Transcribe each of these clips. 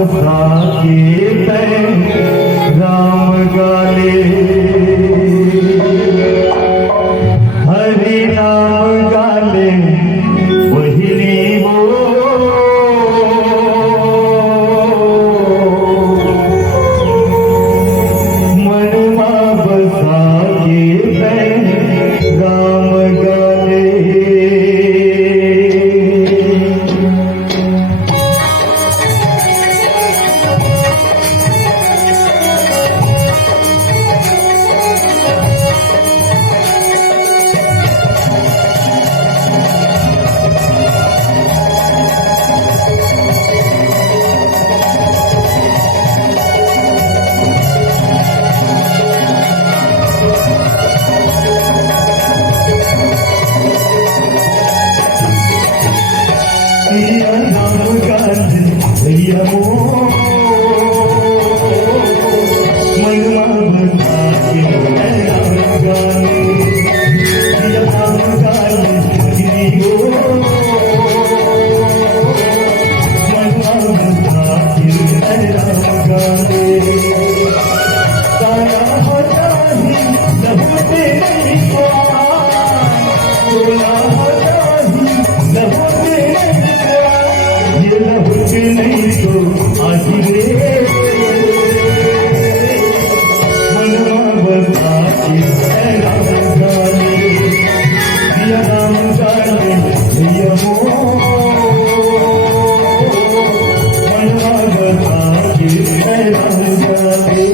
बसा के राम गाले, हरि नाम गाले वही वो मन में बसा के राम गाले। भैया वो मनवा बता के राम गाले, राम गाले हो मनवा बता के राम गाले। तारा होता ही लहोटे नहीं को, तोला होता ही लहोटे नहीं को, ये लहोटे नहीं तो आखिरे मनवा बता के राम गाले, राम गाले भैया वो मनवा बता के राम गाले।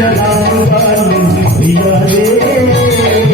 राम गाले भैया रे।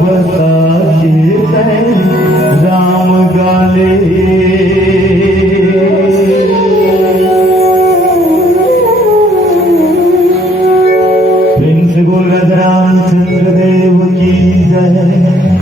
बसा चेतन राम गाले प्रिंस गोरख रामचंद्र देव की जय।